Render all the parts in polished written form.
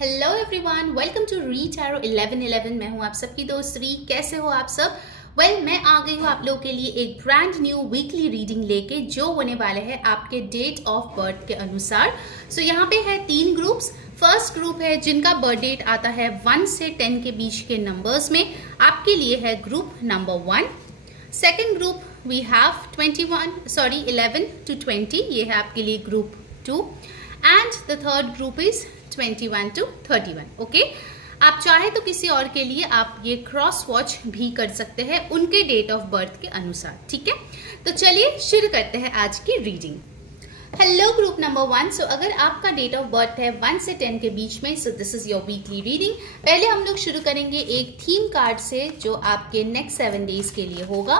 Hello everyone, welcome to read tarot 1111। मैं हूं आप सबकी दोस्त री। कैसे हो आप सब? मैं आ गई हूं आप लोगों के लिए एक ब्रांड न्यू वीकली रीडिंग लेके, जो होने वाले हैं आपके डेट ऑफ बर्थ के अनुसार। सो यहाँ पे है 3 ग्रुप्स। फर्स्ट ग्रुप है जिनका बर्थ डेट आता है 1 से 10 के बीच के नंबर्स में, आपके लिए है group number 1। Second group we have 11 to 20, ये है आपके लिए group 2। And the third group is 21 to 31। Okay, आप चाहे तो किसी और के लिए आप ये क्रॉस वॉच भी कर सकते हैं उनके डेट ऑफ बर्थ के अनुसार। ठीक है, तो चलिए शुरू करते हैं आज की रीडिंग। Hello group number 1। सो अगर आपका डेट ऑफ बर्थ है 1 से 10 के बीच में, so this is your weekly reading. पहले हम लोग शुरू करेंगे एक थीम कार्ड से जो आपके नेक्स्ट 7 डेज के लिए होगा।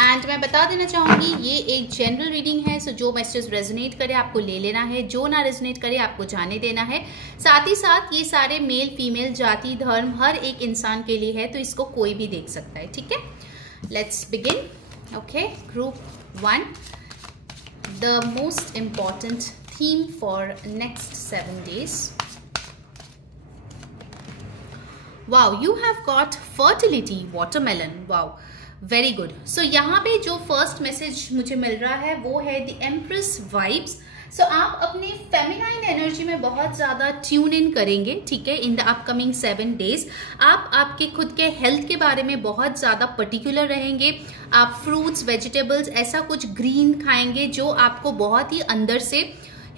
एंड मैं बता देना चाहूंगी ये एक जनरल रीडिंग है। सो जो मैसेज रेजोनेट करे आपको ले लेना है, जो ना रेजोनेट करे आपको जाने देना है। साथ ही साथ ये सारे मेल फीमेल जाति धर्म हर एक इंसान के लिए है, तो इसको कोई भी देख सकता है। ठीक है, let's begin. Okay, group 1, the most important theme for next 7 days. Wow, you have got fertility, watermelon. Wow, very good. So यहाँ पे जो फर्स्ट मैसेज मुझे मिल रहा है वो है the Empress vibes. So आप अपने फेमिनाइन एनर्जी में बहुत ज़्यादा ट्यून इन करेंगे। ठीक है, इन द अपकमिंग 7 डेज आप आपके खुद के हेल्थ के बारे में बहुत ज़्यादा पर्टिकुलर रहेंगे। आप फ्रूट्स वेजिटेबल्स ऐसा कुछ ग्रीन खाएंगे जो आपको बहुत ही अंदर से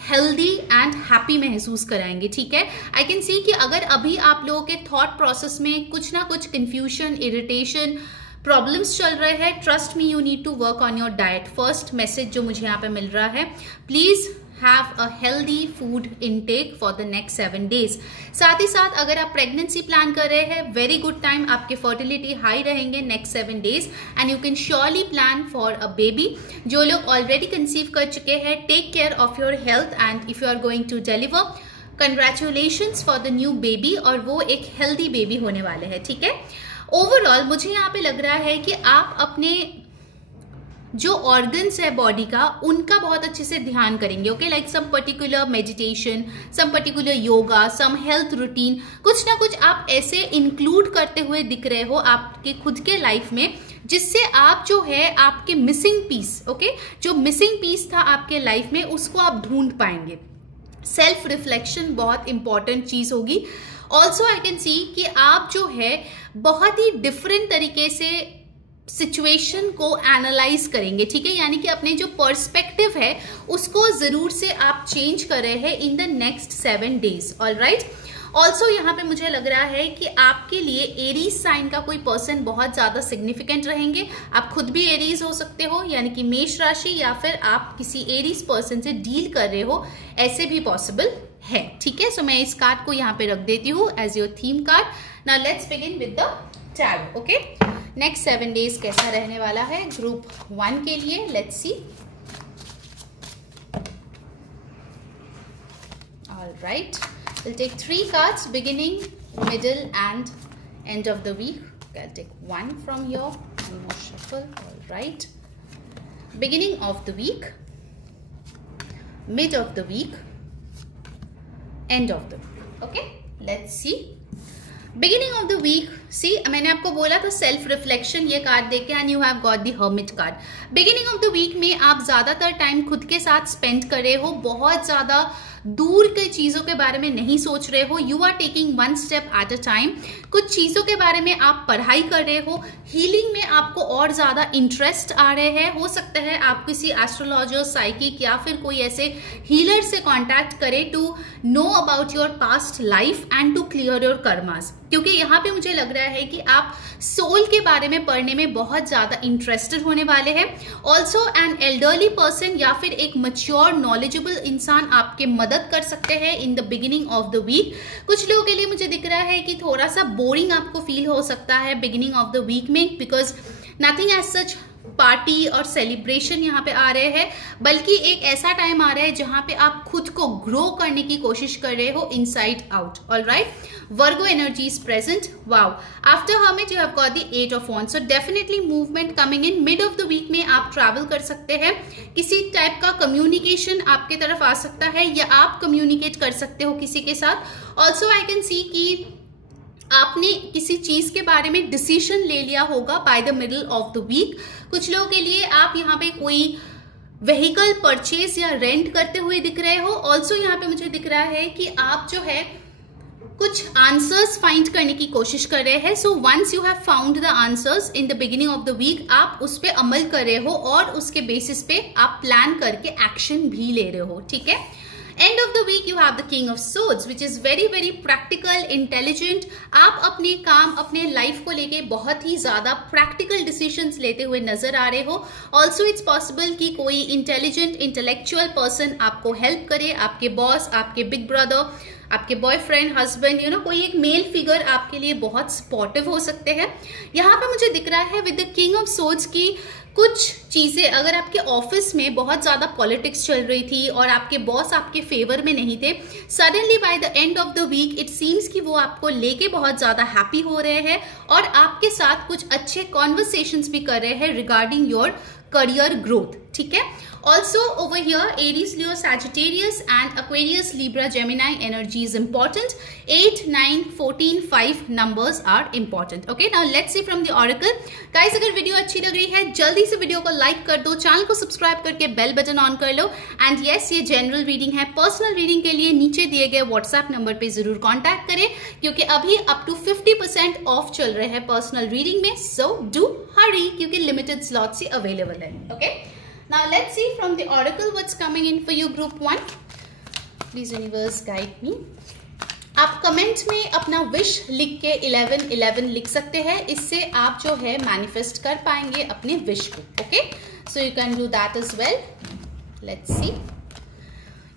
हेल्दी एंड हैप्पी महसूस कराएंगे। ठीक है, आई कैन सी कि अगर अभी आप लोगों के थॉट प्रोसेस में कुछ ना कुछ कंफ्यूजन, इरिटेशन, प्रॉब्लम्स चल रहे हैं, trust me, you need to work on your diet. First message जो मुझे यहाँ पे मिल रहा है, please have a healthy food intake for the next 7 days. साथ ही साथ अगर आप प्रेगनेंसी प्लान कर रहे हैं, वेरी गुड टाइम, आपके फर्टिलिटी हाई रहेंगे next 7 days and you can surely plan for a baby. जो लोग ऑलरेडी कंसीव कर चुके हैं, take care of your health and if you are going to deliver, congratulations for the new baby, और वो एक healthy baby होने वाले हैं। ठीक है, ओवरऑल मुझे यहाँ पे लग रहा है कि आप अपने जो ऑर्गन्स है बॉडी का, उनका बहुत अच्छे से ध्यान करेंगे। Okay, like some particular meditation, some particular yoga, some health routine, कुछ ना कुछ आप ऐसे इंक्लूड करते हुए दिख रहे हो आपके खुद के लाइफ में, जिससे आप जो है आपके मिसिंग पीस, ओके, जो मिसिंग पीस था आपके लाइफ में, उसको आप ढूंढ पाएंगे। सेल्फ रिफ्लेक्शन बहुत इंपॉर्टेंट चीज होगी। ऑल्सो आई कैन सी कि आप जो है बहुत ही डिफरेंट तरीके से सिचुएशन को एनालाइज करेंगे। ठीक है, यानी कि अपने जो पर्सपेक्टिव है उसको जरूर से आप चेंज कर रहे हैं in the next 7 days. All right, also यहाँ पे मुझे लग रहा है कि आपके लिए एरीज साइन का कोई पर्सन बहुत ज्यादा सिग्निफिकेंट रहेंगे। आप खुद भी एरीज हो सकते हो, यानी कि मेष राशि, या फिर आप किसी एरीज पर्सन से डील कर रहे हो, ऐसे भी पॉसिबल है। ठीक है, सो मैं इस कार्ड को यहाँ पे रख देती हूँ as your theme card. Now let's begin with the tarot. Okay, next 7 days कैसा रहने वाला है ग्रुप 1 के लिए, let's see. All right, we'll take 3 cards, beginning, middle and end of the week. Okay, I'll take 1 from here, 1 more shuffle. All right, beginning of the week, mid of the week, end of the week. Okay, let's see. Beginning of the week, see मैंने आपको बोला था self reflection ये card देके, and you have got the hermit card. Beginning of the week में आप ज्यादातर time खुद के साथ स्पेंड कर रहे हो, बहुत ज्यादा दूर के चीजों के बारे में नहीं सोच रहे हो। You are taking 1 step at a time. कुछ चीजों के बारे में आप पढ़ाई कर रहे हो, हीलिंग में आपको और ज्यादा इंटरेस्ट आ रहे हैं। हो सकता है आप किसी एस्ट्रोलॉजर, साइकिक या फिर कोई ऐसे हीलर से कांटेक्ट करें to know about your past life and to clear your karmas, क्योंकि यहाँ पे मुझे लग रहा है कि आप सोल के बारे में पढ़ने में बहुत ज्यादा इंटरेस्टेड होने वाले हैं। ऑल्सो एन एल्डरली पर्सन या फिर एक मच्योर नॉलेजेबल इंसान आपके मदद कर सकते हैं in the beginning of the week. कुछ लोगों के लिए मुझे दिख रहा है कि थोड़ा सा बोरिंग आपको फील हो सकता है बिगिनिंग ऑफ द वीक में, because nothing as such party और सेलिब्रेशन यहाँ पे आ रहे हैं, बल्कि एक ऐसा टाइम आ रहा है जहां पे आप खुद को ग्रो करने की कोशिश कर रहे हो inside out. All right, Virgo energy is present. Wow, after hermit you have got the 8 of wands. So definitely movement coming in. Mid of the week में आप ट्रैवल कर सकते हैं. किसी टाइप का कम्युनिकेशन आपके तरफ आ सकता है या आप कम्युनिकेट कर सकते हो किसी के साथ. ऑल्सो आई कैन सी कि आपने किसी चीज के बारे में डिसीजन ले लिया होगा by the middle of the week. कुछ लोगों के लिए आप यहाँ पे कोई व्हीकल परचेज या रेंट करते हुए दिख रहे हो. ऑल्सो यहाँ पे मुझे दिख रहा है कि आप जो है कुछ आंसर्स फाइंड करने की कोशिश कर रहे हैं. So once you have found the answers in the beginning of the week, आप उस पर अमल कर रहे हो और उसके बेसिस पे आप प्लान करके एक्शन भी ले रहे हो. ठीक है. End of the week you have the King of Swords, which is very very practical, intelligent. आप अपने काम, अपने लाइफ को लेके बहुत ही ज्यादा प्रैक्टिकल डिसीजंस लेते हुए नजर आ रहे हो. ऑल्सो इट्स पॉसिबल कि कोई इंटेलिजेंट इंटेलेक्चुअल पर्सन आपको हेल्प करे, आपके बॉस, आपके बिग ब्रदर, आपके बॉयफ्रेंड, हस्बैंड, यू नो, कोई एक मेल फिगर आपके लिए बहुत सपोर्टिव हो सकते हैं. यहाँ पे मुझे दिख रहा है with the king of swords की कुछ चीजें, अगर आपके ऑफिस में बहुत ज्यादा पॉलिटिक्स चल रही थी और आपके बॉस आपके फेवर में नहीं थे, suddenly by the end of the week it seems कि वो आपको लेके बहुत ज्यादा हैप्पी हो रहे हैं और आपके साथ कुछ अच्छे कॉन्वर्सेशंस भी कर रहे हैं रिगार्डिंग योर करियर ग्रोथ. ठीक है. Also over here Aries, Leo, Sagittarius and Aquarius, Libra, Gemini energy is important. 8, 9, 14, 5 numbers are important. Okay, now let's see from the oracle. Guys, अगर वीडियो अच्छी लग रही है जल्दी से वीडियो को लाइक कर दो, चैनल को सब्सक्राइब करके बेल बटन ऑन कर लो. एंड यस, ये जनरल रीडिंग है. पर्सनल रीडिंग के लिए नीचे दिए गए व्हाट्सएप नंबर पे जरूर कॉन्टैक्ट करें क्योंकि अभी अप टू 50% ऑफ चल रहे हैं पर्सनल रीडिंग में. सो डू हरी क्योंकि लिमिटेड स्लॉट्स ही अवेलेबल है. Okay, now let's see from the oracle what's coming in for you group 1. Please universe guide me. आप कमेंट में अपना विश लिख के 1111 लिख सकते हैं. इससे आप जो है मैनिफेस्ट कर पाएंगे अपने विश को. Okay, so you can do that as well. Let's see.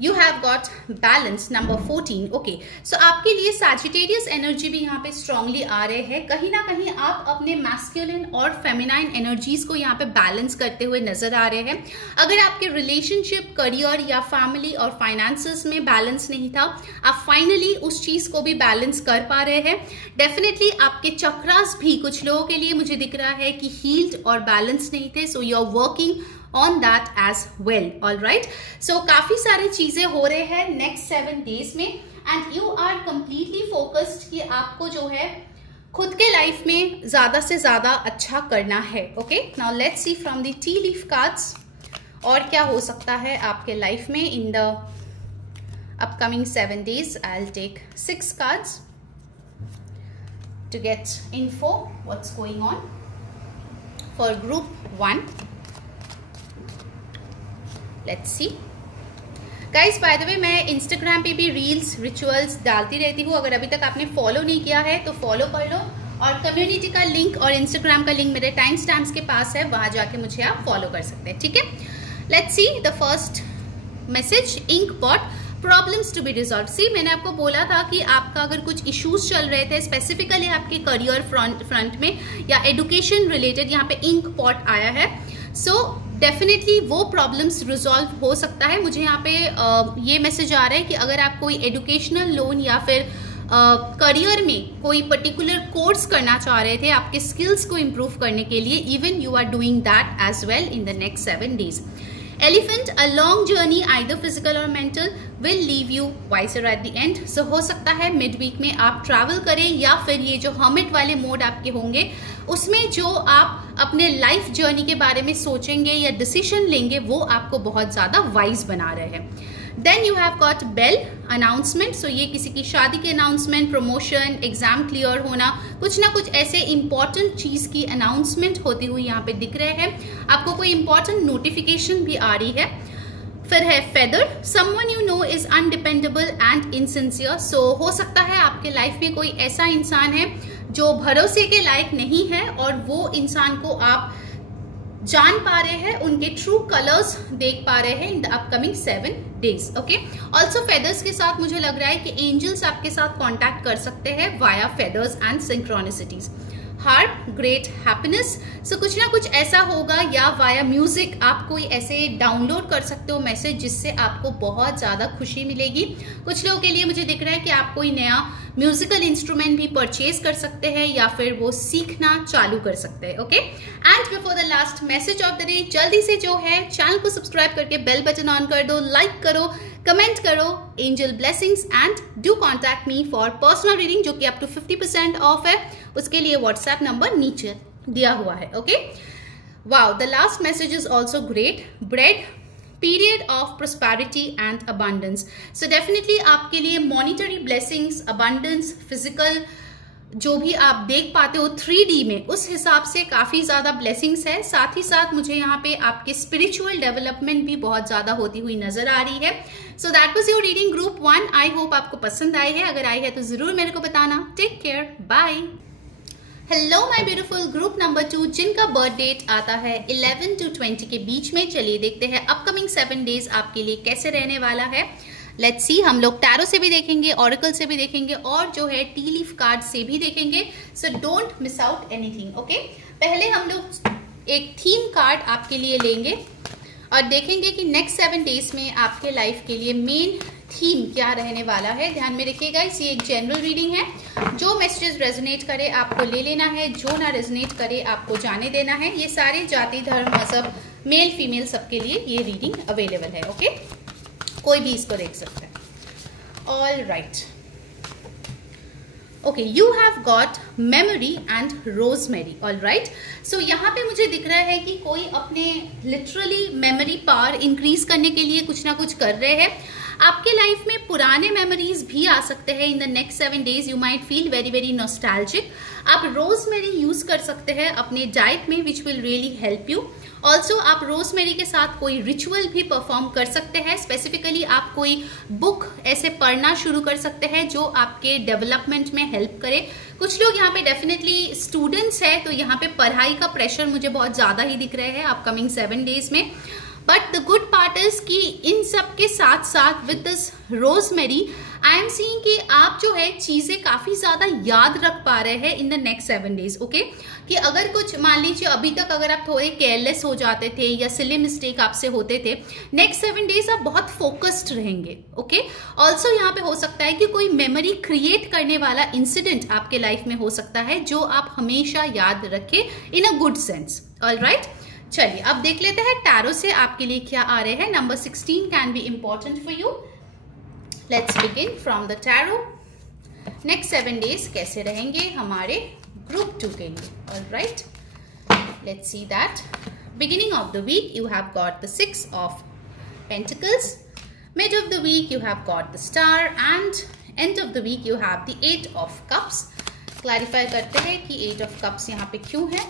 You have got balance number 14. Okay, so आपके लिए Sagittarius energy भी यहाँ पे strongly आ रहे हैं. कहीं ना कहीं आप अपने masculine और feminine energies को यहाँ पे balance करते हुए नजर आ रहे हैं. अगर आपके relationship, career या family और finances में balance नहीं था, आप finally उस चीज को भी balance कर पा रहे हैं. Definitely आपके चक्रास भी कुछ लोगों के लिए मुझे दिख रहा है कि healed और balance नहीं थे. So you are working on that as well. All right, so काफी सारी चीजें हो रहे हैं next 7 days में and you are completely focused कि आपको जो है खुद के लाइफ में ज्यादा से ज्यादा अच्छा करना है. Okay, now let's see from the tea leaf cards और क्या हो सकता है आपके लाइफ में in the upcoming 7 days. I'll take 6 cards to get info what's going on for group 1. Let's see. Guys, by the way, मैं Instagram पे भी रील्स, रिचुअल्स डालती रहती हूँ. अगर अभी तक आपने फॉलो नहीं किया है तो फॉलो कर लो और कम्युनिटी का लिंक और Instagram का लिंक मेरे टाइम स्टैम्प्स के पास है, वहां जाके मुझे आप फॉलो कर सकते हैं. ठीक है. Let's see the first message. Ink pot problems to be resolve. See, मैंने आपको बोला था कि आपका अगर कुछ इश्यूज चल रहे थे स्पेसिफिकली आपके करियर फ्रंट में या एजुकेशन रिलेटेड, यहाँ पे इंक पॉट आया है. सो डेफिनेटली वो प्रॉब्लम्स रिजॉल्व हो सकता है. मुझे यहाँ पे ये मैसेज आ रहा है कि अगर आप कोई एजुकेशनल लोन या फिर करियर में कोई पर्टिकुलर कोर्स करना चाह रहे थे आपके स्किल्स को इम्प्रूव करने के लिए, even you are doing that as well in the next 7 days. Elephant, a long journey either physical or mental will leave you wiser at the end. So हो सकता है मिड वीक में आप travel करें या फिर ये जो हर्मिट वाले मोड आपके होंगे उसमें जो आप अपने लाइफ जर्नी के बारे में सोचेंगे या डिसीजन लेंगे वो आपको बहुत ज्यादा वाइज बना रहे हैं. Then you have got bell announcement. So ये किसी की शादी के अनाउंसमेंट, प्रमोशन, एग्जाम क्लियर होना, कुछ ना कुछ ऐसे इंपॉर्टेंट चीज की अनाउंसमेंट होती हुई यहाँ पे दिख रहे हैं. आपको कोई इंपॉर्टेंट नोटिफिकेशन भी आ रही है. फिर है feather. Someone you know is undependable and insincere. So हो सकता है आपके लाइफ में कोई ऐसा इंसान है जो भरोसे के लायक नहीं है और वो इंसान को आप जान पा रहे हैं, उनके ट्रू कलर्स देख पा रहे हैं in the upcoming 7 days. Okay, also feathers के साथ मुझे लग रहा है कि एंजल्स आपके साथ कॉन्टैक्ट कर सकते हैं via feathers and synchronicities. Harp great happiness. So कुछ ना कुछ ऐसा होगा, या वाया म्यूजिक आप कोई ऐसे डाउनलोड कर सकते हो मैसेज जिससे आपको बहुत ज्यादा खुशी मिलेगी। कुछ लोगों के लिए मुझे दिख रहा है कि आप कोई नया म्यूजिकल इंस्ट्रूमेंट भी परचेज कर सकते हैं या फिर वो सीखना चालू कर सकते हैं। Okay, and before the last message of the day, जल्दी से जो है चैनल को सब्सक्राइब करके बेल बटन ऑन कर दो, लाइक करो, कमेंट करो। Angel blessings and do contact me for personal reading जो कि अप टू 50% ऑफ है। उसके लिए व्हाट्सएप नंबर नीचे दिया हुआ है। Okay, wow, the last message is also great. Bread period of prosperity and abundance. So definitely आपके लिए मॉनिटरी ब्लेसिंग्स, अबंडेंस, फिजिकल जो भी आप देख पाते हो 3D में, उस हिसाब से काफी ज्यादा ब्लेसिंग्स है। साथ ही साथ मुझे यहाँ पे आपके स्पिरिचुअल डेवलपमेंट भी बहुत ज्यादा होती हुई नजर आ रही है। सो that was your reading group 1। I hope आपको पसंद आई है। अगर आई है तो जरूर मेरे को बताना। Take care, bye. Hello my beautiful group number 2 जिनका बर्थ डेट आता है 11 to 20 के बीच में। चलिए देखते हैं अपकमिंग 7 डेज आपके लिए कैसे रहने वाला है। लेट्स सी, हम लोग टैरो से भी देखेंगे, ऑरेकल से भी देखेंगे और जो है टी लीफ कार्ड से भी देखेंगे। So don't miss out anything. Okay, पहले हम लोग एक थीम कार्ड आपके लिए लेंगे और देखेंगे कि नेक्स्ट 7 डेज में आपके लाइफ के लिए मेन थीम क्या रहने वाला है। ध्यान में रखिएगा, ये एक जनरल रीडिंग है। जो मैसेजेस रेजोनेट करे आपको ले लेना है, जो ना रेजोनेट करे आपको जाने देना है। ये सारे जाति, धर्म, मजहब, मेल फीमेल सबके लिए ये रीडिंग अवेलेबल है। ओके, कोई भी इसको देख सकता है। All right, okay, you have got memory and rosemary. All right, so यहाँ पे मुझे दिख रहा है कि कोई अपने लिटरली मेमोरी पावर इंक्रीज करने के लिए कुछ ना कुछ कर रहे हैं। आपके लाइफ में पुराने मेमोरीज भी आ सकते हैं। In the next 7 days you might feel very very nostalgic. आप रोजमेरी यूज कर सकते हैं अपने डाइट में, विच will really help you. Also आप रोजमेरी के साथ कोई रिचुअल भी परफॉर्म कर सकते हैं। स्पेसिफिकली आप कोई बुक ऐसे पढ़ना शुरू कर सकते हैं जो आपके डेवलपमेंट में हेल्प करे। कुछ लोग यहाँ पे डेफिनेटली स्टूडेंट्स है, तो यहाँ पे पढ़ाई का प्रेशर मुझे बहुत ज्यादा ही दिख रहे हैं अपकमिंग 7 डेज में। But the good part is कि इन सब के साथ साथ with this rosemary I am seeing कि आप जो है चीजें काफी ज्यादा याद रख पा रहे हैं in the next 7 days. Okay, कि अगर कुछ मान लीजिए अभी तक अगर आप थोड़े केयरलेस हो जाते थे या सिली मिस्टेक आपसे होते थे, नेक्स्ट 7 डेज आप बहुत फोकस्ड रहेंगे। ओके, ऑल्सो यहाँ पे हो सकता है कि कोई मेमोरी क्रिएट करने वाला इंसिडेंट आपके लाइफ में हो सकता है जो आप हमेशा याद रखें in a good sense. All right, चलिए अब देख लेते हैं टैरो से आपके लिए क्या आ रहे हैं। Number 16 can be important for you. Let's begin from the tarot. Next 7 days कैसे रहेंगे हमारे ग्रुप 2 के लिए। All right, let's see that. Beginning of the week you have got the 6 of pentacles, mid of the week you have got the star and end of the week you have the 8 of cups. Clarify करते हैं कि 8 of cups यहाँ पे क्यों है।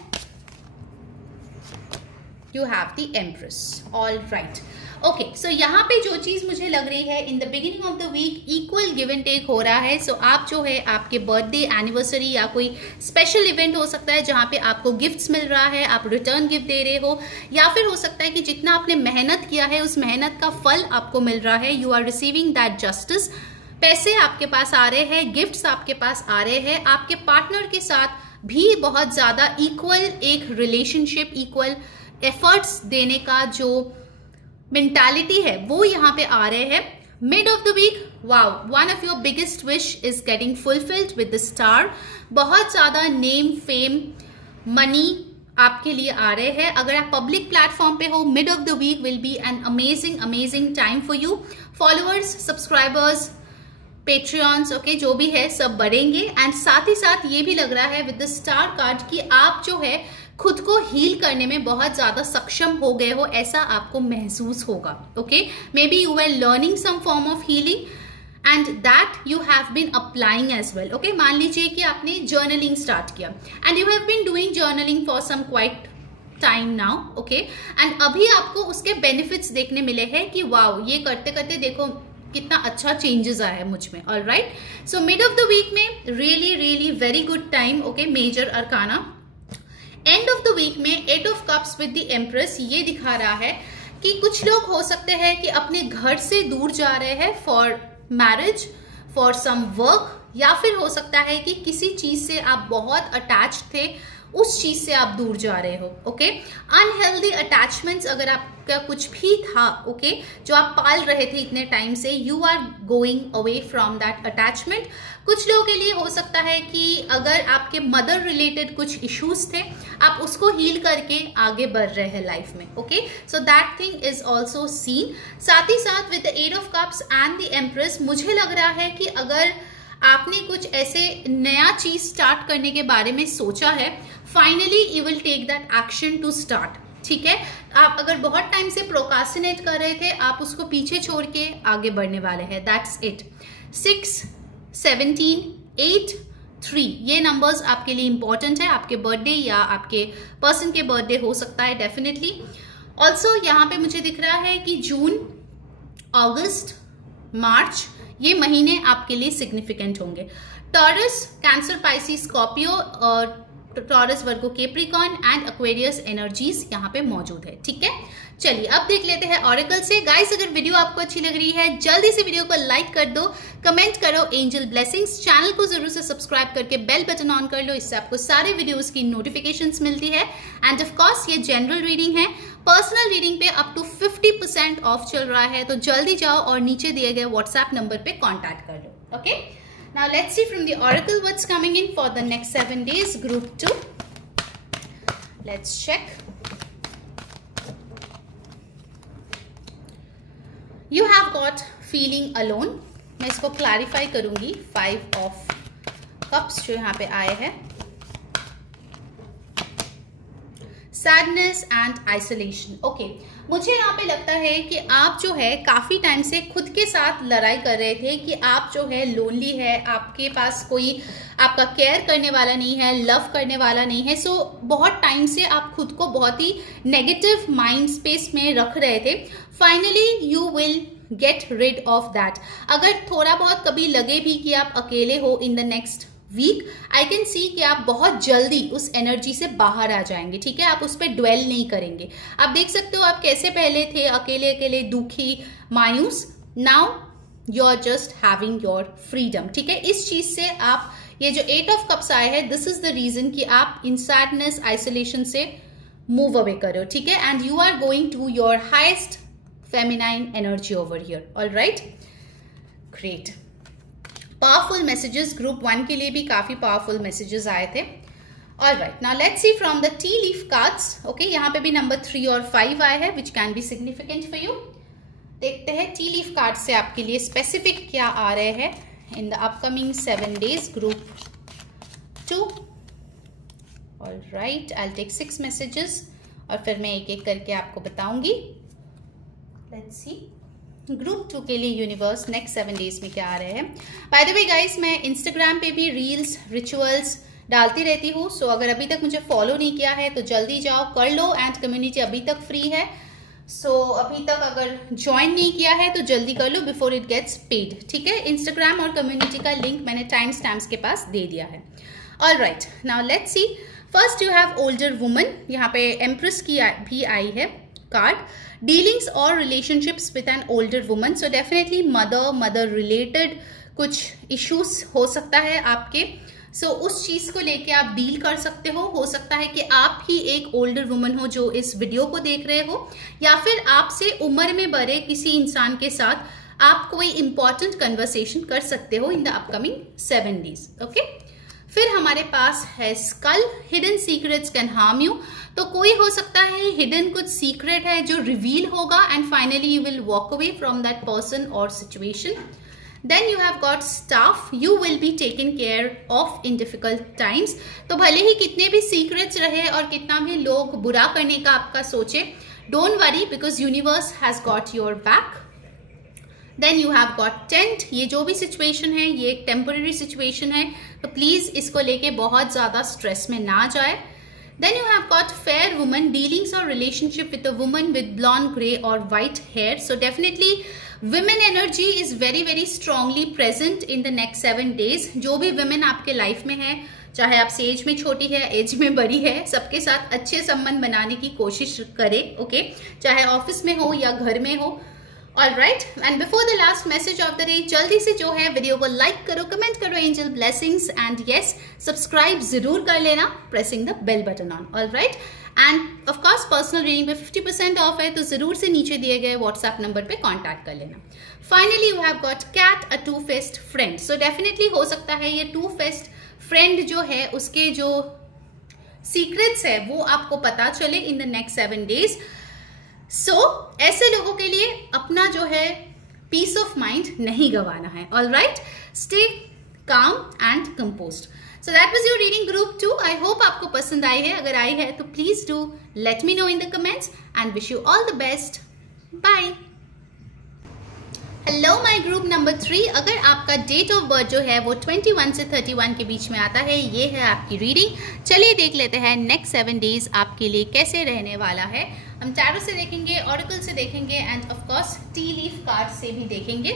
You have the Empress. All right. Okay, so यहाँ पे जो चीज मुझे लग रही है in the beginning of the week equal give and take हो रहा है। सो आप जो है आपके बर्थडे, एनिवर्सरी या कोई स्पेशल इवेंट हो सकता है जहाँ पे आपको गिफ्ट्स मिल रहा है, आप रिटर्न गिफ्ट दे रहे हो, या फिर हो सकता है कि जितना आपने मेहनत किया है उस मेहनत का फल आपको मिल रहा है। You are receiving that justice. पैसे आपके पास आ रहे हैं, गिफ्ट्स आपके पास आ रहे हैं। आपके पार्टनर के साथ भी बहुत ज्यादा इक्वल एक रिलेशनशिप, इक्वल एफर्ट्स देने का जो मेंटालिटी है वो यहाँ पे आ रहे हैं। Mid of the week, wow, one of your biggest wish is getting fulfilled with the star. बहुत ज्यादा नेम, फेम, मनी आपके लिए आ रहे हैं। अगर आप पब्लिक प्लेटफॉर्म पे हो, mid of the week will be an amazing amazing time for you. Followers, subscribers, patrons, okay, जो भी है सब बढ़ेंगे। एंड साथ ही साथ ये भी लग रहा है विद द स्टार कार्ड कि आप जो है खुद को हील करने में बहुत ज्यादा सक्षम हो गए हो, ऐसा आपको महसूस होगा। Okay, maybe you are learning some form of healing and that you have been applying as well. Okay, मान लीजिए कि आपने जर्नलिंग स्टार्ट किया and you have been doing journaling for some quite time now. Okay, and अभी आपको उसके benefits देखने मिले हैं कि वाओ, ये करते करते देखो कितना अच्छा चेंजेस आया है मुझ में। All right, so mid of the week में really really very good time. Okay, major arcana. End of the week में 8 of cups with the empress ये दिखा रहा है कि कुछ लोग हो सकते हैं कि अपने घर से दूर जा रहे हैं for marriage, for some work, या फिर हो सकता है कि किसी चीज से आप बहुत अटैच थे, उस चीज से आप दूर जा रहे हो। ओके, अनहेल्दी अटैचमेंट्स अगर आपका कुछ भी था, ओके, जो आप पाल रहे थे इतने टाइम से, you are going away from that attachment. कुछ लोगों के लिए हो सकता है कि अगर आपके मदर रिलेटेड कुछ इश्यूज थे, आप उसको हील करके आगे बढ़ रहे हैं लाइफ में। Okay, so that thing is also seen. साथ ही साथ with the 8 of cups and the empress, मुझे लग रहा है कि अगर आपने कुछ ऐसे नया चीज स्टार्ट करने के बारे में सोचा है, finally you will take that action to start. ठीक है, आप अगर बहुत टाइम से प्रोकास्टिनेट कर रहे थे, आप उसको पीछे छोड़ के आगे बढ़ने वाले हैं। That's it. 6, 17, 8, 3 ये नंबर्स आपके लिए इंपॉर्टेंट है। आपके बर्थडे या आपके पर्सन के बर्थडे हो सकता है डेफिनेटली। ऑल्सो यहाँ पे मुझे दिख रहा है कि जून, अगस्त, मार्च ये महीने आपके लिए सिग्निफिकेंट होंगे। टॉरस, कैंसर, पाइसिस, स्कॉर्पियो और taurus, Virgo, Capricorn and Aquarius energies यहाँ पे मौजूद है। ठीक है, चलिए अब देख लेते हैं ऑरेकल से। गाइस, अगर वीडियो आपको अच्छी लग रही है, जल्दी से वीडियो को लाइक कर दो, कमेंट करो एंजल ब्लेसिंग्स, चैनल को जरूर से सब्सक्राइब करके बेल बटन ऑन कर लो, इससे आपको सारे वीडियोस की नोटिफिकेशंस मिलती है। एंड ऑफ कोर्स ये जनरल रीडिंग है, पर्सनल रीडिंग पे अप टू 50% ऑफ चल रहा है, तो जल्दी जाओ और नीचे दिए गए व्हाट्सएप नंबर पे कॉन्टैक्ट कर लो। Okay, now let's see from the oracle what's coming in for the next 7 days, group 2. Let's check. You have got feeling alone. मैं इसको क्लैरिफाई करूंगी। 5 of cups जो यहाँ पे आए हैं, सैडनेस एंड आइसोलेशन। ओके, मुझे यहाँ पे लगता है कि आप जो है काफी टाइम से खुद के साथ लड़ाई कर रहे थे कि आप जो है लोनली है, आपके पास कोई आपका केयर करने वाला नहीं है, लव करने वाला नहीं है। सो बहुत टाइम से आप खुद को बहुत ही नेगेटिव माइंड स्पेस में रख रहे थे। Finally you will get rid of that. अगर थोड़ा बहुत कभी लगे भी कि आप अकेले हो in the next week, I can see कि आप बहुत जल्दी उस एनर्जी से बाहर आ जाएंगे। ठीक है, आप उस पर ड्वेल नहीं करेंगे। आप देख सकते हो आप कैसे पहले थे, अकेले अकेले, दुखी, मायूस। Now you are just having your freedom. ठीक है, इस चीज से आप, ये जो 8 ऑफ कप्स आए हैं, दिस इज द रीजन कि आप इन सैडनेस, आइसोलेशन से मूव अवे करो। ठीक है, and you are going to your highest feminine energy over here. All right, great. Powerful messages group 1 के लिए भी काफी पावरफुल मैसेजेस आए थे। All right, now let's see from the tea leaf cards. Okay, यहाँ पे भी नंबर 3 और 5 आए हैं, which can be significant for you. देखते हैं टी लीफ कार्ड से आपके लिए स्पेसिफिक क्या आ रहे हैं in the upcoming 7 days, group 2। All right, I will take 6 messages और फिर मैं एक एक करके आपको बताऊंगी। लेट्स सी ग्रुप 2 के लिए यूनिवर्स नेक्स्ट 7 डेज में क्या आ रहे हैं। बाय द वे गाइस, मैं इंस्टाग्राम पे भी रील्स, रिचुअल्स डालती रहती हूँ। सो अगर अभी तक मुझे फॉलो नहीं किया है तो जल्दी जाओ कर लो, एंड कम्युनिटी अभी तक फ्री है। सो अभी तक अगर ज्वाइन नहीं किया है तो जल्दी कर लो बिफोर इट गेट्स पेड। ठीक है, इंस्टाग्राम और कम्युनिटी का लिंक मैंने टाइम स्टैम्प्स के पास दे दिया है। Alright, now let's C. First you have older woman, यहाँ पे एम्प्रेस की भी आई है कार्ड। डीलिंग्स और relationships with an older woman, so definitely mother related कुछ इश्यूज हो सकता है आपके। सो उस चीज को लेके आप डील कर सकते हो सकता है कि आप ही एक ओल्डर वुमन हो जो इस वीडियो को देख रहे हो, या फिर आपसे उम्र में बड़े किसी इंसान के साथ आप कोई इंपॉर्टेंट कन्वर्सेशन कर सकते हो in the upcoming 7 days. Okay, फिर हमारे पास है skull, hidden secrets can harm you. तो कोई हो सकता है हिडन कुछ सीक्रेट है जो रिवील होगा, and finally you will walk away from that person और situation. Then you have got staff, you will be taken care of in difficult times. तो भले ही कितने भी सीक्रेट्स रहे और कितना भी लोग बुरा करने का आपका सोचे, don't worry because universe has got your back. Then you have got tent. ये जो भी सिचुएशन है ये एक टेम्पररी सिचुएशन है, तो प्लीज इसको लेके बहुत ज्यादा स्ट्रेस में ना जाए। Then you have got fair woman, dealings or relationship with a woman with blonde, gray or white hair. So definitely women energy is very very strongly present in the next 7 days. जो भी women आपके life में है, चाहे आप as में छोटी है, एज में बड़ी है, सबके साथ अच्छे संबंध बनाने की कोशिश करें। ओके, चाहे ऑफिस में हो या घर में हो, alright, and before the last message of the day, जल्दी से जो है वीडियो को लाइक करो, कमेंट करो, angel blessings, and yes subscribe जरूर कर लेना pressing the bell button on. All right, and of course personal reading पे 50% ऑफ है, तो जरूर से नीचे दिए गए व्हाट्सएप नंबर पे कांटेक्ट कर लेना। Finally you have got caught a two faced friend. So definitely हो सकता है ये टू फेस्ड फ्रेंड जो है उसके जो सीक्रेट्स है वो आपको पता चले इन द नेक्स्ट 7 days। सो ऐसे लोगों के लिए अपना जो है पीस ऑफ माइंड नहीं गंवाना है। All right, stay calm and composed. So that was your reading group 2। I hope आपको पसंद आई है। अगर आई है तो please do let me know in the comments and wish you all the best. Bye. Hello my group number 3। अगर आपका डेट ऑफ बर्थ जो है वो 21 से 31 के बीच में आता है, ये है आपकी रीडिंग। चलिए देख लेते हैं नेक्स्ट 7 days आपके लिए कैसे रहने वाला है। हम टैरो से देखेंगे, ऑरेकल से देखेंगे, and of course T leaf card से भी देखेंगे।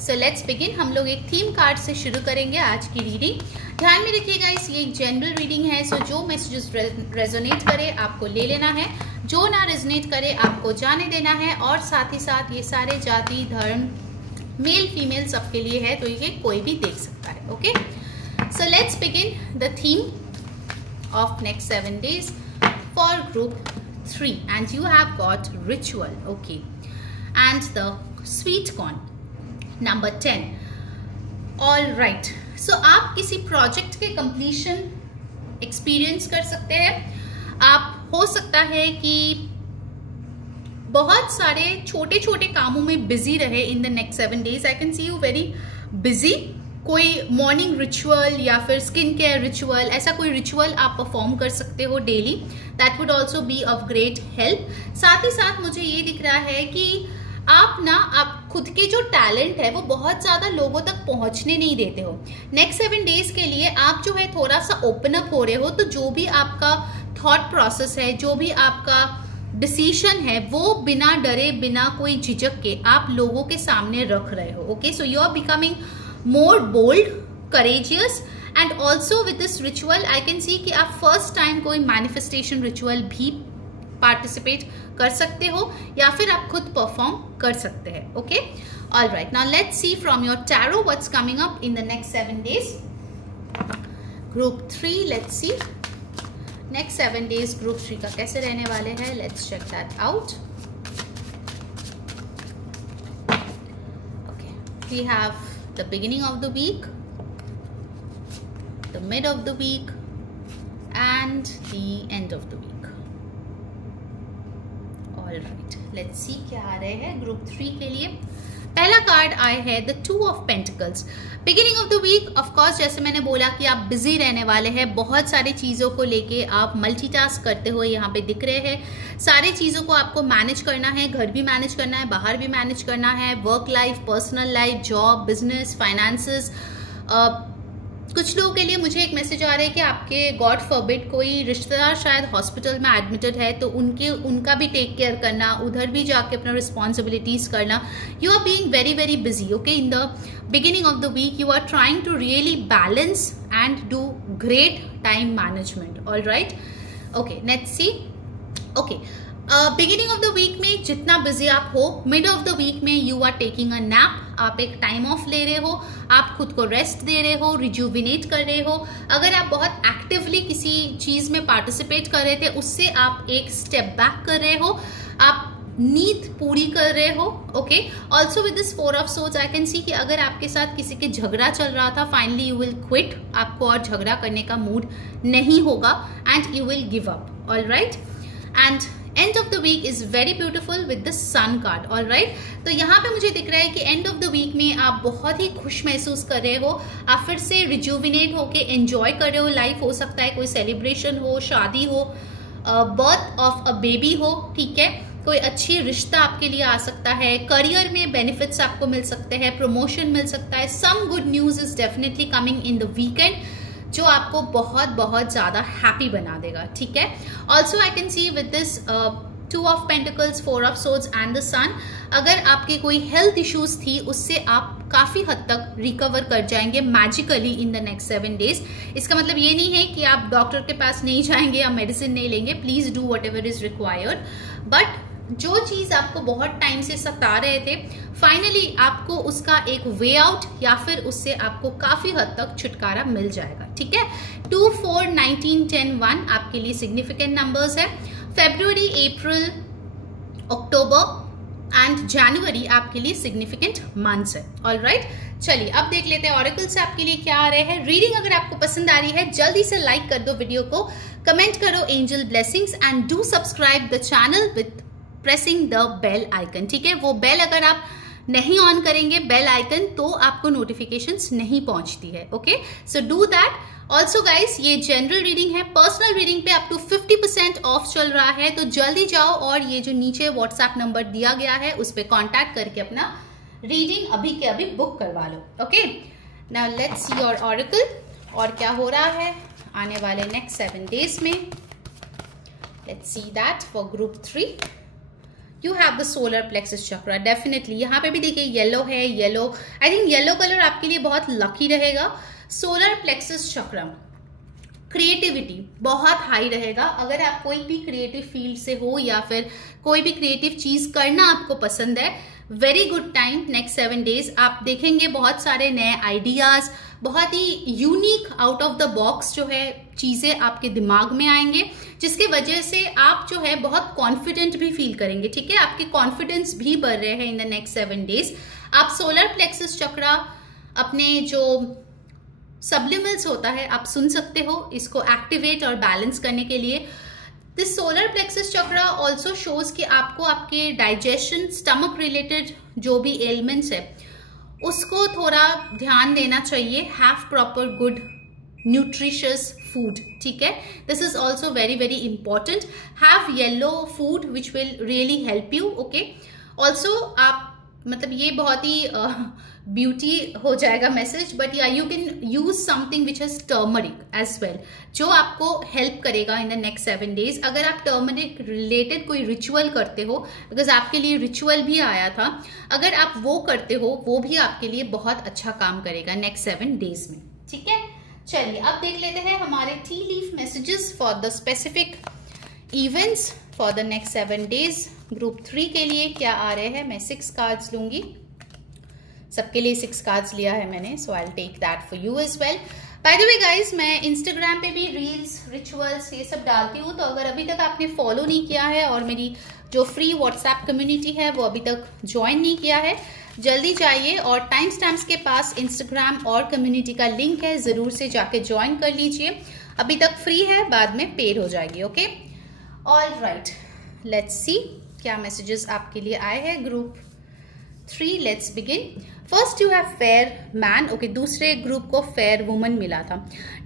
So let's begin. हम लोग एक थीम कार्ड से शुरू करेंगे आज की रीडिंग। ध्यान में रखिएगा ये एक जनरल रीडिंग है, सो जो मैसेजेस रेजोनेट करे आपको ले लेना है, जो ना रेजोनेट करे आपको जाने देना है। और साथ ही साथ ये सारे जाति धर्म मेल फीमेल सबके लिए है, तो ये कोई भी देख सकता है। Okay, so let's begin the theme of next 7 days for group 3 and you have got ritual, okay, and the sweet corn number 10। all right, so आप किसी प्रोजेक्ट के कंप्लीशन एक्सपीरियंस कर सकते हैं। आप हो सकता है कि बहुत सारे छोटे छोटे कामों में बिजी रहे इन the next 7 days। I can C you very busy. कोई मॉर्निंग रिचुअल या फिर स्किन केयर रिचुअल, ऐसा कोई रिचुअल आप परफॉर्म कर सकते हो daily. That would also be of great help. साथ ही साथ मुझे ये दिख रहा है कि आप खुद के जो टैलेंट है वो बहुत ज्यादा लोगों तक पहुंचने नहीं देते हो। नेक्स्ट 7 days के लिए आप जो है थोड़ा सा ओपन अप हो रहे हो, तो जो भी आपका थॉट प्रोसेस है, जो भी आपका डिसीजन है, वो बिना डरे बिना कोई झिझक के आप लोगों के सामने रख रहे हो। Okay, so you are becoming more bold, courageous, and also with this ritual I can see कि आप first time कोई manifestation ritual भी participate कर सकते हो या फिर आप खुद perform कर सकते हैं। Okay, all right, now let's see from your tarot what's coming up in the next 7 days. Group 3, let's see next 7 days group 3 का कैसे रहने वाले हैं। Let's check that out. Okay, we have the beginning of the week, the mid of the week, and the end of the week. All right, let's see क्या आ रहे हैं group 3 के लिए। पहला कार्ड आया है the 2 of Pentacles। Beginning of the week, of course जैसे मैंने बोला कि आप बिजी रहने वाले हैं, बहुत सारी चीज़ों को लेके आप मल्टीटास्क करते हुए यहाँ पे दिख रहे हैं। सारी चीज़ों को आपको मैनेज करना है, घर भी मैनेज करना है, बाहर भी मैनेज करना है, work life, personal life, job, business, finances. कुछ लोगों के लिए मुझे एक मैसेज आ रहा है कि आपके गॉड फॉरबिड कोई रिश्तेदार शायद हॉस्पिटल में एडमिटेड है, तो उनका भी टेक केयर करना, उधर भी जाके अपना रिस्पॉन्सिबिलिटीज करना। You are being very very busy. Okay, in the beginning of the week you are trying to really balance and do great time management. all right, okay, let's see. okay, beginning of the week में जितना busy आप हो, mid of the week में you are taking a nap, आप एक time of ले रहे हो, आप खुद को रेस्ट दे रहे हो, रिजुविनेट कर रहे हो। अगर आप बहुत एक्टिवली किसी चीज में पार्टिसिपेट कर रहे थे, उससे आप एक स्टेप बैक कर रहे हो, आप नींद पूरी कर रहे हो। Okay, also with this 4 of Swords I can see कि अगर आपके साथ किसी के झगड़ा चल रहा था, फाइनली यू विल क्विट, आपको और झगड़ा करने का मूड नहीं होगा, and you will give up. All right, and end of the week is very beautiful with the sun card. All right, तो यहाँ पे मुझे दिख रहा है कि एंड ऑफ द वीक में आप बहुत ही खुश महसूस कर रहे हो, आप फिर से रिजुविनेट होके एंजॉय कर रहे हो लाइफ। हो सकता है कोई सेलिब्रेशन हो, शादी हो, बर्थ ऑफ अ बेबी हो, ठीक है, कोई अच्छी रिश्ता आपके लिए आ सकता है, करियर में बेनिफिट्स आपको मिल सकते हैं, प्रमोशन मिल सकता है। Some good news is definitely coming in the weekend, जो आपको बहुत बहुत ज्यादा हैप्पी बना देगा। ठीक है, also I can C with this 2 of Pentacles, 4 of Swords and the Sun, अगर आपके कोई हेल्थ इश्यूज थी उससे आप काफी हद तक रिकवर कर जाएंगे magically in the next 7 days। इसका मतलब ये नहीं है कि आप डॉक्टर के पास नहीं जाएंगे या मेडिसिन नहीं लेंगे, please do what ever is required, but जो चीज आपको बहुत टाइम से सता रहे थे, फाइनली आपको उसका एक वे आउट या फिर उससे आपको काफी हद तक छुटकारा मिल जाएगा। ठीक है, 2, 4, 19, 10, 1 आपके लिए सिग्निफिकेंट नंबर्स है। फेब्रुअरी, अप्रैल, अक्टूबर एंड जनवरी आपके लिए सिग्निफिकेंट मंथ्स है। ऑलराइट, चलिए अब देख लेते हैं ऑरेकल से आपके लिए क्या आ रहे हैं। रीडिंग अगर आपको पसंद आ रही है जल्दी से लाइक कर दो वीडियो को, कमेंट करो angel blessings and do subscribe the channel with pressing the bell icon. ठीक है, वो बेल अगर आप नहीं ऑन करेंगे बेल आइकन तो आपको नोटिफिकेशंस नहीं पहुंचती है। Okay, so do that. Also guys, ये जनरल रीडिंग है, पर्सनल रीडिंग पे अप टू 50% ऑफ चल रहा है, तो जल्दी जाओ और ये जो नीचे व्हाट्सएप नंबर दिया गया है उस पर कॉन्टैक्ट करके अपना रीडिंग अभी के अभी बुक करवा लो। Okay, now let's see your oracle और क्या हो रहा है आने वाले नेक्स्ट 7 डेज में। Let's see that for group 3। You have the solar plexus chakra. Definitely यहाँ पे भी देखिए येलो है, yellow, I think yellow colour आपके लिए बहुत लकी रहेगा। सोलर प्लेक्सस चक्र, क्रिएटिविटी बहुत हाई रहेगा। अगर आप कोई भी क्रिएटिव फील्ड से हो या फिर कोई भी क्रिएटिव चीज करना आपको पसंद है, very good time next 7 days. आप देखेंगे बहुत सारे नए आइडियाज, बहुत ही unique out of the box जो है चीजें आपके दिमाग में आएंगे, जिसके वजह से आप जो है बहुत कॉन्फिडेंट भी फील करेंगे। ठीक है, आपके कॉन्फिडेंस भी बढ़ रहे हैं इन द नेक्स्ट 7 डेज। आप सोलर प्लेक्सस चक्रा अपने जो सबलिमल्स होता है आप सुन सकते हो, इसको एक्टिवेट और बैलेंस करने के लिए। This solar plexus chakra also shows कि आपको आपके डाइजेशन, स्टमक रिलेटेड जो भी एलिमेंट्स है उसको थोड़ा ध्यान देना चाहिए। Have proper good nutritious food. ठीक है, this is also very very important. Have yellow food which will really help you. Okay, also आप मतलब ये बहुत ही ब्यूटी हो जाएगा मैसेज, बट या you can use something which has turmeric as well, जो आपको हेल्प करेगा इन द नेक्स्ट 7 डेज। अगर आप टर्मरिक रिलेटेड कोई रिचुअल करते हो, बिकॉज आपके लिए रिचुअल भी आया था, अगर आप वो करते हो वो भी आपके लिए बहुत अच्छा काम करेगा नेक्स्ट 7 डेज में। ठीक है, चलिए अब देख लेते हैं हमारे T leaf messages for the specific events for the next 7 days. Group 3 के लिए क्या आ रहे हैं, मैं 6 कार्ड्स लूंगी, सबके लिए 6 कार्ड्स लिया है मैंने, so I will take that for you as well. By the way guys, मैं इंस्टाग्राम पे भी रील्स, रिचुअल्स ये सब डालती हूँ, तो अगर अभी तक आपने फॉलो नहीं किया है और मेरी जो फ्री व्हाट्सएप कम्युनिटी है वो अभी तक ज्वाइन नहीं किया है, जल्दी जाइए और टाइम स्टैम्प्स के पास इंस्टाग्राम और कम्युनिटी का लिंक है, जरूर से जाके ज्वाइन कर लीजिए। अभी तक फ्री है, बाद में पेड हो जाएगी। ओके, ऑलराइट, लेट्स सी क्या मैसेजेस आपके लिए आए हैं group 3। Let's begin. First you have fair man. Okay, दूसरे ग्रुप को फेयर वुमन मिला था।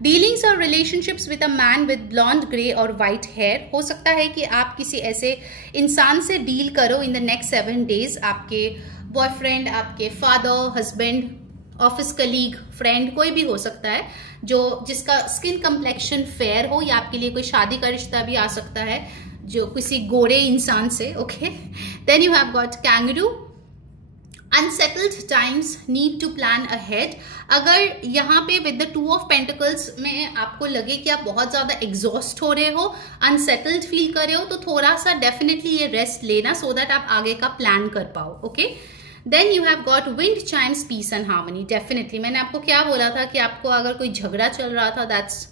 डीलिंग्स और relationships with a man with blond grey और वाइट हेयर। हो सकता है कि आप किसी ऐसे इंसान से डील करो इन द नेक्स्ट 7 डेज। आपके बॉयफ्रेंड, आपके father, husband, office colleague, friend, कोई भी हो सकता है जो जिसका स्किन कम्प्लेक्शन फेयर हो, या आपके लिए कोई शादी का रिश्ता भी आ सकता है जो किसी गोरे इंसान से। Okay, then you have got kangaroo. Unsettled times, need to plan ahead. अगर यहाँ पे विद द 2 ऑफ पेंटिकल्स में आपको लगे कि आप बहुत ज्यादा एग्जॉस्ट हो रहे हो, अनसेटल्ड फील कर रहे हो, तो थोड़ा सा डेफिनेटली ये रेस्ट लेना सो दैट आप आगे का प्लान कर पाओ। Okay, then you have got wind chimes, peace and harmony. Definitely मैंने आपको क्या बोला था कि आपको अगर कोई झगड़ा चल रहा था, that's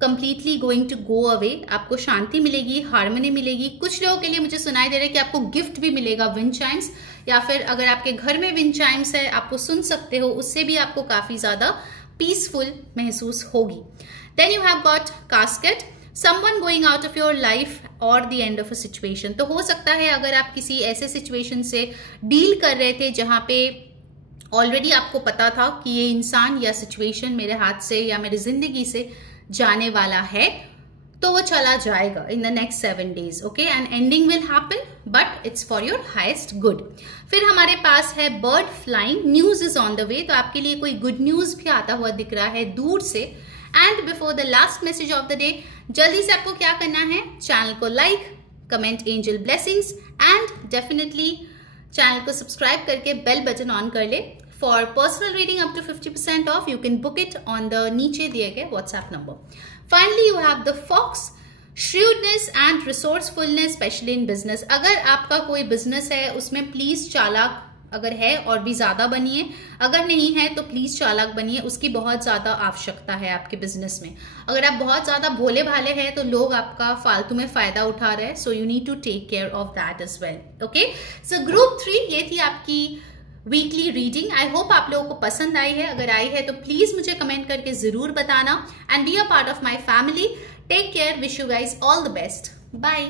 completely going to go away. आपको शांति मिलेगी, हार्मनी मिलेगी। कुछ लोगों के लिए मुझे सुनाई दे रहा है कि आपको गिफ्ट भी मिलेगा विंड चाइम्स, या फिर अगर आपके घर में विंड चाइम्स है आपको सुन सकते हो, उससे भी आपको काफी ज्यादा पीसफुल महसूस होगी। Then you have got casket, someone going out of your life और the end of a situation. तो हो सकता है अगर आप किसी ऐसे सिचुएशन से डील कर रहे थे जहां पे ऑलरेडी आपको पता था कि ये इंसान या सिचुएशन मेरे हाथ से या मेरी जिंदगी से जाने वाला है, तो वो चला जाएगा इन the next 7 days. Okay, and ending will happen but it's for your highest good. फिर हमारे पास है bird flying, news is on the way. तो आपके लिए कोई गुड न्यूज भी आता हुआ दिख रहा है दूर से। And before the last message of the day, जल्दी से आपको क्या करना है, चैनल को like, comment angel blessings and definitely channel को सब्सक्राइब करके बेल बटन ऑन कर ले। For personal reading up to 50% off, you can book it on the नीचे दिए गए WhatsApp number. Finally, you have the fox. Shrewdness and resourcefulness specially in business. अगर आपका कोई बिजनेस है उसमें प्लीज चालाक अगर है और भी ज्यादा बनिए, अगर नहीं है तो प्लीज चालाक बनिए, उसकी बहुत ज्यादा आवश्यकता है आपके बिजनेस में। अगर आप बहुत ज्यादा भोले भाले हैं तो लोग आपका फालतू में फायदा उठा रहे हैं, so you need to take care of that as well. Okay, so group 3 ये थी आपकी वीकली रीडिंग। आई होप आप लोगों को पसंद आई है। अगर आई है तो प्लीज मुझे कमेंट करके जरूर बताना and be a part of my family. Take care, wish you guys all the best, bye.